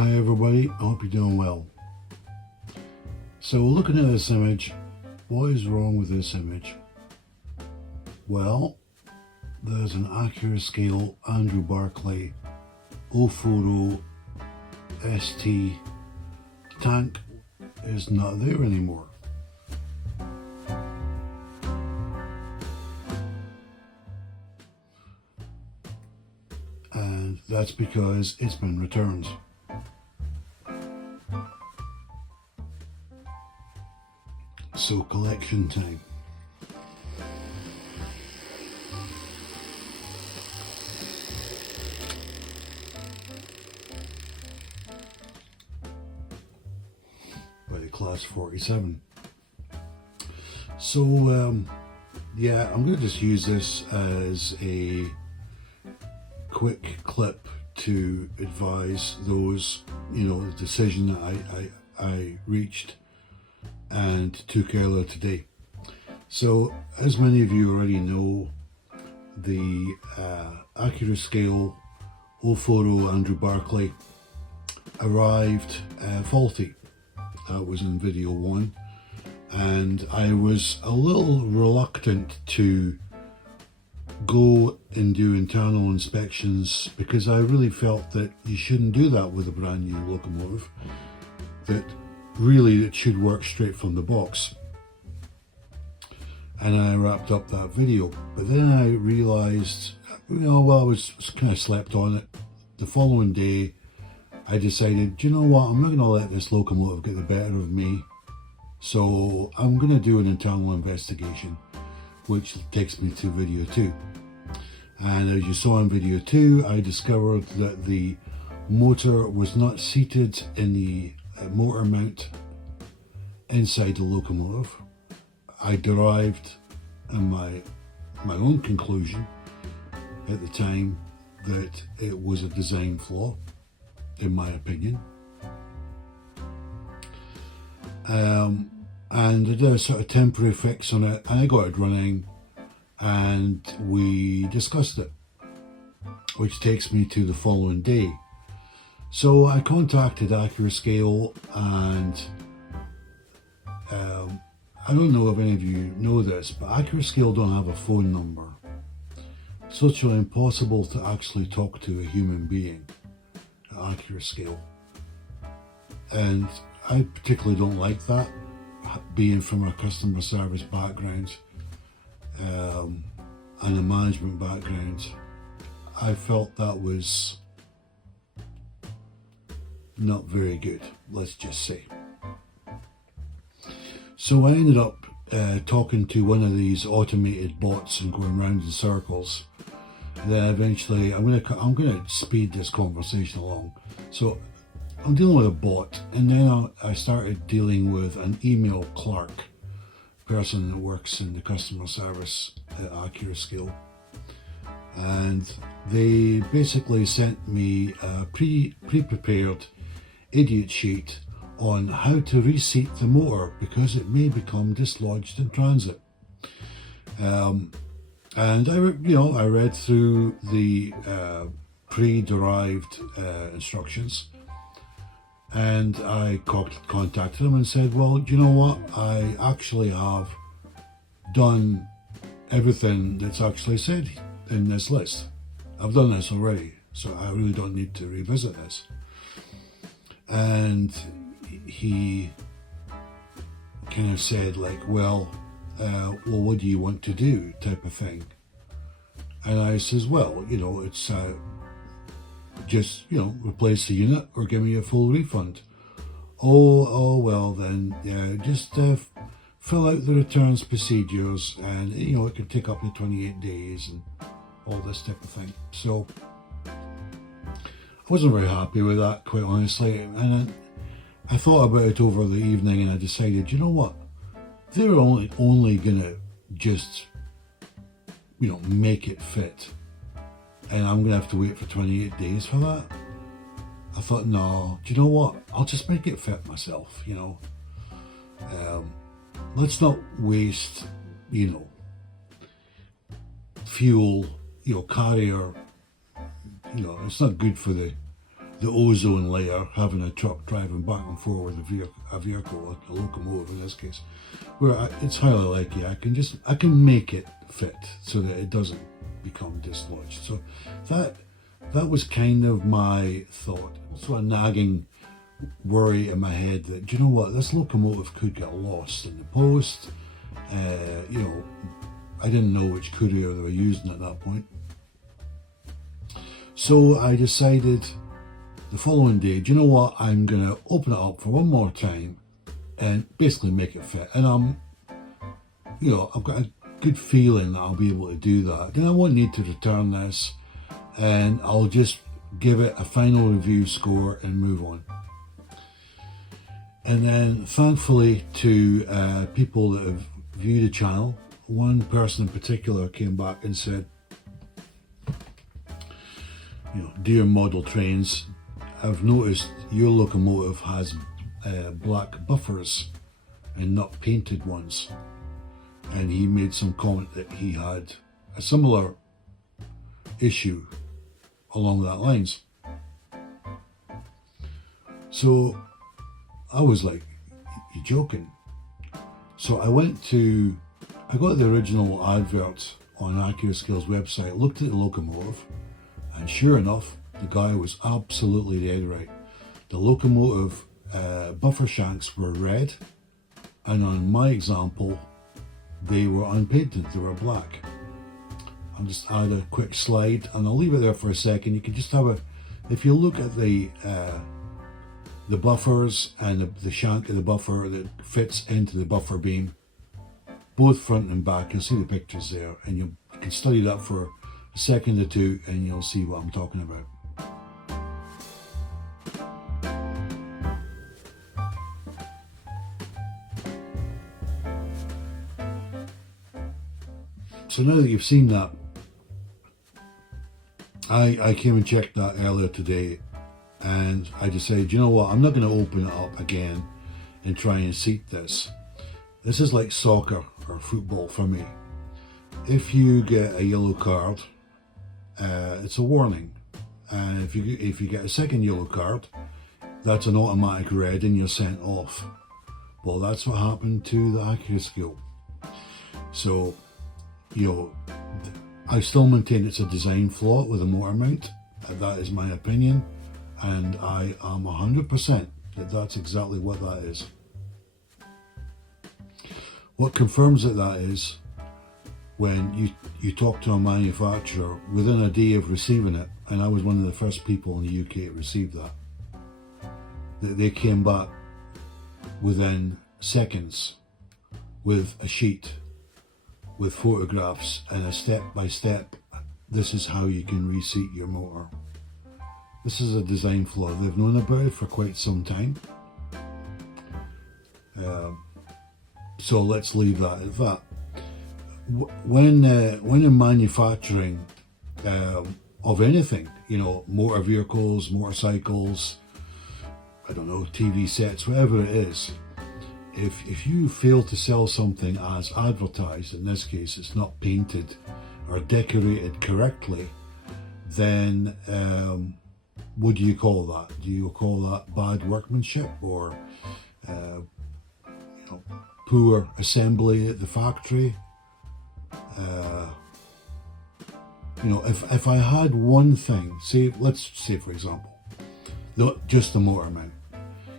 Hi everybody, I hope you're doing well. So looking at this image, what is wrong with this image? Well, there's an Accurascale Andrew Barclay 0-4-0ST tank is not there anymore. And that's because it's been returned. So collection time. By the class 47. So yeah, I'm going to just use this as a quick clip to advise those, the decision that I reached and took earlier today. So as many of you already know, the Accurascale 0-4-0 Andrew Barclay arrived faulty. That was in video 1, and I was a little reluctant to go and do internal inspections because I really felt that you shouldn't do that with a brand new locomotive, that really it should work straight from the box. And I wrapped up that video, but then I realized, I was kind of slept on it. The following day I decided, you know what, I'm not going to let this locomotive get the better of me, so I'm going to do an internal investigation, which takes me to video 2. And as you saw in video 2, I discovered that the motor was not seated in the motor mount inside the locomotive. I derived in my own conclusion at the time that it was a design flaw, in my opinion. And I did a sort of temporary fix on it, and I got it running, and we discussed it, which takes me to the following day. So I contacted Accurascale, and I don't know if any of you know this, but Accurascale don't have a phone number. It's literally impossible to actually talk to a human being at Accurascale. And I particularly don't like that, being from a customer service background and a management background. I felt that was not very good, let's just say. So I ended up talking to one of these automated bots and going round in circles. And then eventually, I'm gonna speed this conversation along. So I'm dealing with a bot, and then I started dealing with an email clerk, person that works in the customer service at Accurascale. And they basically sent me a pre-prepared idiot sheet on how to reseat the motor because it may become dislodged in transit. And I read through the pre-derived instructions, and I contacted them and said, well, you know what, I actually have done everything that's actually said in this list. I've done this already, so I really don't need to revisit this. And he kind of said, like, well, what do you want to do, type of thing. And I says, well, it's just, replace the unit or give me a full refund. Oh, well then, yeah, just fill out the returns procedures, and, it can take up to 28 days and all this type of thing. So I wasn't very happy with that, quite honestly. And I thought about it over the evening, and I decided, you know what, they're only gonna just, make it fit, and I'm gonna have to wait for 28 days for that. I thought, no, do you know what, I'll just make it fit myself. Let's not waste, fuel, carrier, it's not good for the the ozone layer, having a truck driving back and forth with a vehicle, a locomotive in this case, where it's highly likely I can make it fit so that it doesn't become dislodged. So that was kind of my thought, sort of nagging worry in my head that, do you know what, this locomotive could get lost in the post. You know, I didn't know which courier they were using at that point. So I decided the following day, do you know what, I'm going to open it up for one more time and basically make it fit. And you know, I've got a good feeling that I'll be able to do that. Then I won't need to return this, and I'll just give it a final review score and move on. And then thankfully to people that have viewed the channel, one person in particular came back and said, you know, dear model trains, I've noticed your locomotive has black buffers and not painted ones. And he made some comment that he had a similar issue along that lines. So I was like, you joking? So I got the original advert on Accurascale's website, looked at the locomotive, and sure enough, the guy was absolutely dead right. The locomotive buffer shanks were red, and on my example, they were unpainted, they were black. I'll just add a quick slide, and I'll leave it there for a second. You can just have if you look at the buffers and the shank of the buffer that fits into the buffer beam, both front and back, you'll see the pictures there, and you can study that for a second or two, and you'll see what I'm talking about. So now that you've seen that, I came and checked that earlier today, and I decided, you know what, I'm not going to open it up again and try and seat this. This is like soccer or football for me. If you get a yellow card, it's a warning, and if you get a second yellow card, that's an automatic red and you're sent off. Well, that's what happened to the Accurascale. So, you know, I still maintain it's a design flaw with a motor mount. That is my opinion, and I am 100% that that's exactly what that is. What confirms that is when you talk to a manufacturer within a day of receiving it, and I was one of the first people in the UK to receive that they came back within seconds with a sheet with photographs and a step-by-step, this is how you can reseat your motor. This is a design flaw. They've known about it for quite some time. So let's leave that at that. When in manufacturing of anything, you know, motor vehicles, motorcycles, I don't know, TV sets, whatever it is, if you fail to sell something as advertised, in this case it's not painted or decorated correctly, then what do you call that? Do you call that bad workmanship, or you know, poor assembly at the factory? You know, if I had one thing, let's say for example, just the motor mount,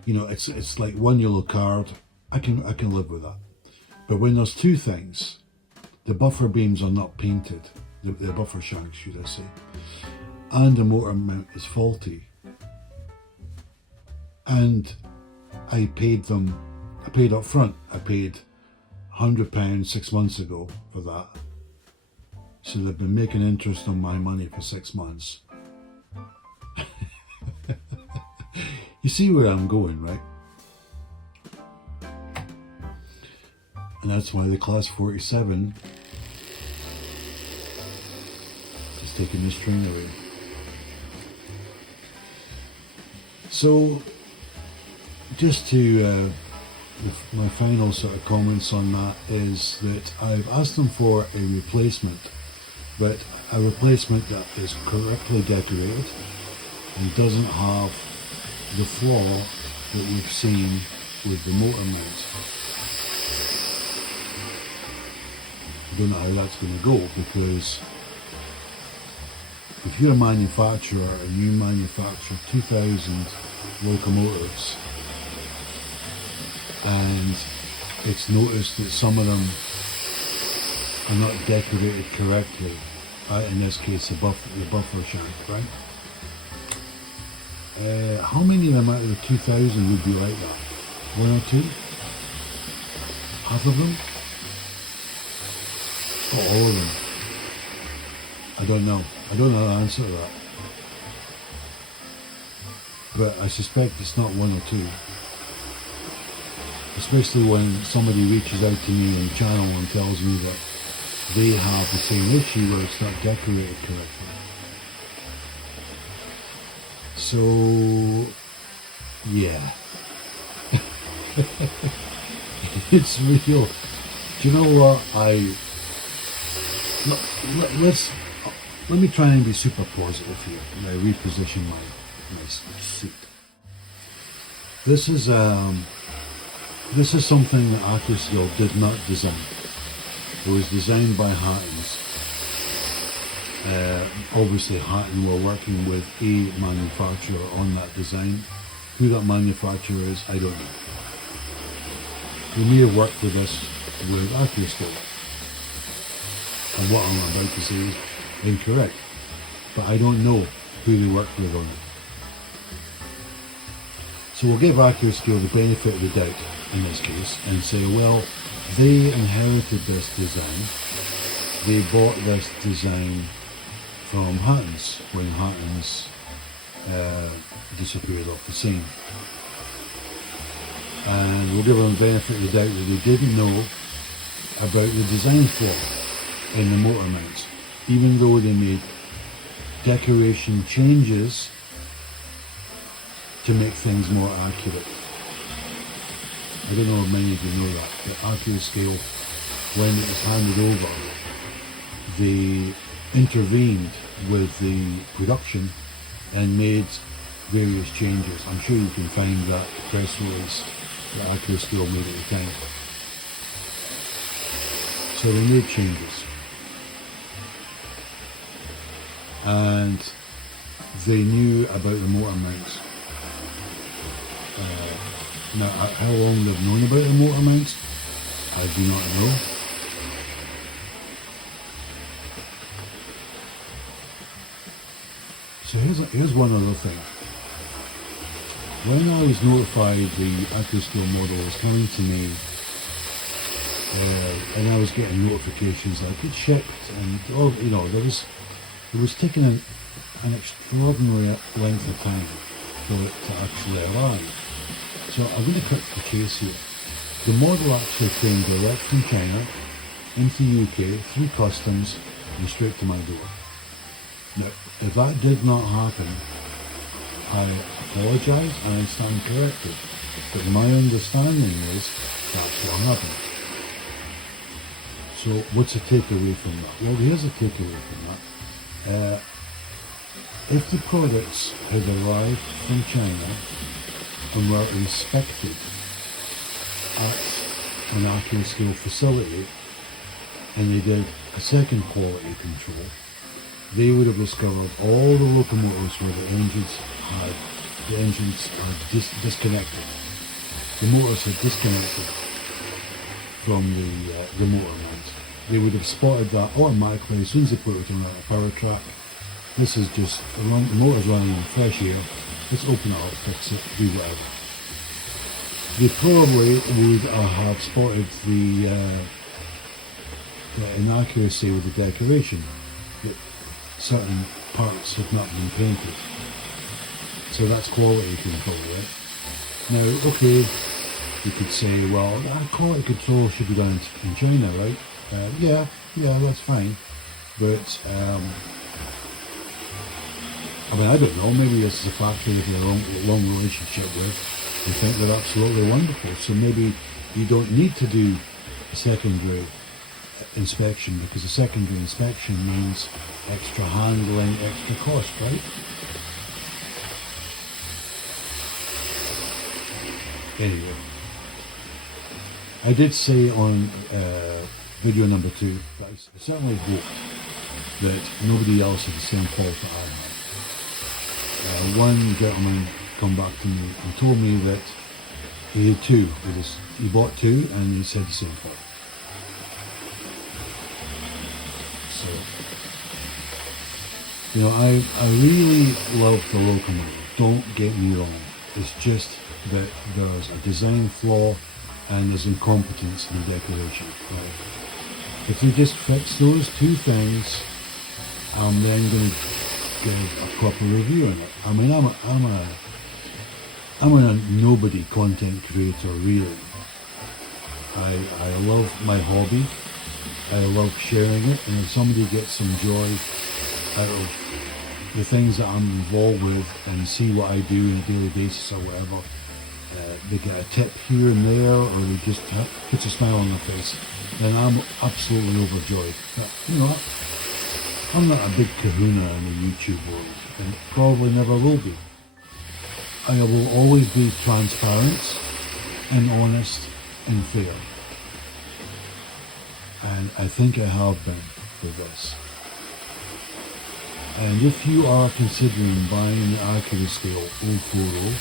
you know, it's like one yellow card, I can live with that. But when there's two things, the buffer beams are not painted, the buffer shanks should I say, and the motor mount is faulty, and I paid up front, I paid £100 6 months ago for that, so they've been making interest on my money for 6 months. You see where I'm going, right? And that's why the Class 47 is taking the string away. So, just to my final sort of comments on that is that I've asked them for a replacement, but a replacement that is correctly decorated, and doesn't have the flaw that we've seen with the motor mount. I don't know how that's going to go, because if you're a manufacturer and you manufacture 2,000 locomotives and it's noticed that some of them are not decorated correctly, in this case the buffer shank, right? How many of them out of the 2,000 would be like that? One or two? Half of them? Or all of them? I don't know. I don't know the answer to that. But I suspect it's not one or two. Especially when somebody reaches out to me on the channel and tells me that they have the same issue where it's not decorated correctly. So, yeah. It's real. Do you know what? Let me try and be super positive here. I reposition my seat. This is something that Accurascale did not design. It was designed by Hattons. Obviously Hatton were working with a manufacturer on that design. Who that manufacturer is, I don't know. They may have worked with us with Accurascale. And what I'm about to say is incorrect. But I don't know who they worked with on it. So we'll give Accurascale the benefit of the doubt in this case and say, well, they inherited this design. They bought this design from Hattons when Hattons disappeared off the scene. And we'll give them the benefit of the doubt that they didn't know about the design flaw in the motor mounts, even though they made decoration changes to make things more accurate. I don't know if many of you know that, but Accurascale, when it was handed over, they intervened with the production and made various changes. I'm sure you can find that press release that Accurascale made at the time. So they made changes. And they knew about the motor mounts. Now, how long they've known about the motor mounts, I do not know. So here's one other thing. When I was notified the Accurascale model was coming to me, and I was getting notifications like it shipped, and it was taking an extraordinary length of time for it to actually arrive. So I'm going to cut to the chase here. The model actually came direct from China into the UK through customs and straight to my door. Now, if that did not happen, I apologise and I stand corrected. But my understanding is that's what happened. So what's the takeaway from that? Well, here's the takeaway from that. If the products had arrived from China and were inspected at an Accurascale facility and they did a second quality control, they would have discovered all the locomotives where the engines are disconnected. The motors are disconnected from the motor mount. They would have spotted that automatically as soon as they put it on a power track. This is just the motor's running on fresh air. Let's open it up, fix it, do whatever. They probably would have spotted the inaccuracy with the decoration, that certain parts have not been painted. So that's quality control, right? Now, okay, you could say, well, that quality control should be done in China, right? Yeah, that's fine. But, I don't know, maybe this is a factory that you're a long relationship with. They think they're absolutely wonderful. So maybe you don't need to do a secondary inspection, because a secondary inspection means extra handling, extra cost, right? Anyway, I did say on video number 2 that I certainly hoped that nobody else had the same fault that I had. One gentleman come back to me and told me that he had 2. He bought 2 and he said the same thing. So, you know, I really love the locomotive, don't get me wrong. It's just that there's a design flaw and there's incompetence in decoration. Right? If you just fix those 2 things, I'm then going to give a proper review on it. I mean, I'm a nobody content creator, really. I love my hobby. I love sharing it, and if somebody gets some joy out of the things that I'm involved with and see what I do on a daily basis or whatever, they get a tip here and there, or they just puts a smile on their face, then I'm absolutely overjoyed. But, you know, I'm not a big kahuna in the YouTube world, and probably never will be. I will always be transparent and honest and fair. And I think I have been with this. And if you are considering buying the Accurascale 0-4-0,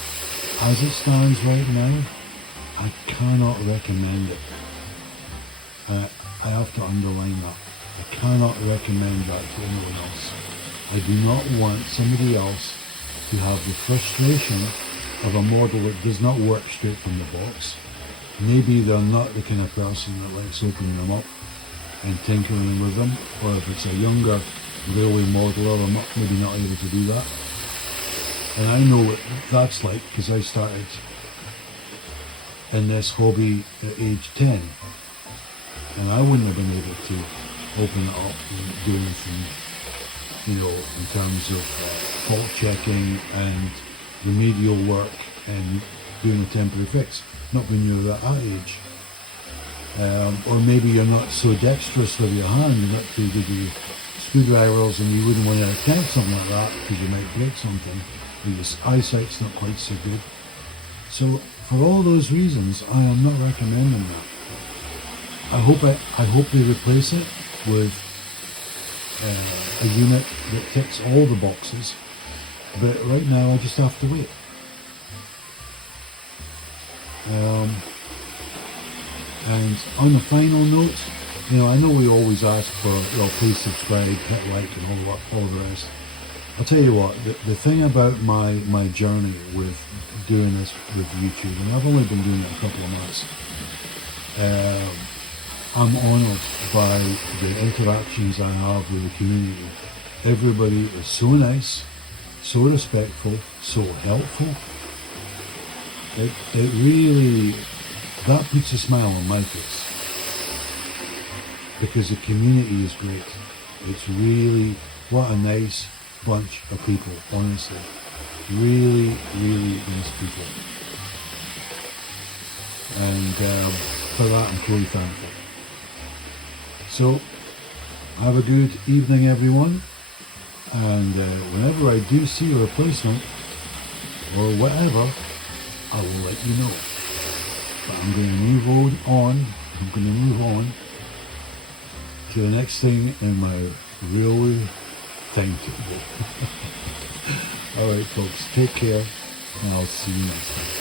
as it stands right now, I cannot recommend it. I have to underline that. I cannot recommend that to anyone else. I do not want somebody else to have the frustration of a model that does not work straight from the box. Maybe they're not the kind of person that likes opening them up and tinkering with them, or if it's a younger railway modeler, I'm maybe not able to do that. And I know what that's like because I started in this hobby at age 10, and I wouldn't have been able to open it up and do anything, you know, in terms of fault checking and remedial work and doing a temporary fix. Not when you're at that age. Or maybe you're not so dexterous with your hand, you're not too good with screwdrivers, and you wouldn't want to attempt something like that because you might break something. Your eyesight's not quite so good. So for all those reasons, I am not recommending that. I hope they replace it with a unit that ticks all the boxes, but right now I just have to wait. And on the final note, you know, I know we always ask for, well, please subscribe, hit like, and all the rest. I'll tell you what, the thing about my journey with doing this with YouTube, and I've only been doing it a couple of months, I'm honoured by the interactions I have with the community. Everybody is so nice, so respectful, so helpful. It really, that puts a smile on my face, because the community is great. It's really, what a nice bunch of people, honestly. Really, really nice people. And for that I'm truly thankful. So, have a good evening, everyone. And whenever I do see a replacement, or whatever, I will let you know. But I'm going to move on to the next thing in my railway timetable. Alright folks, take care, and I'll see you next time.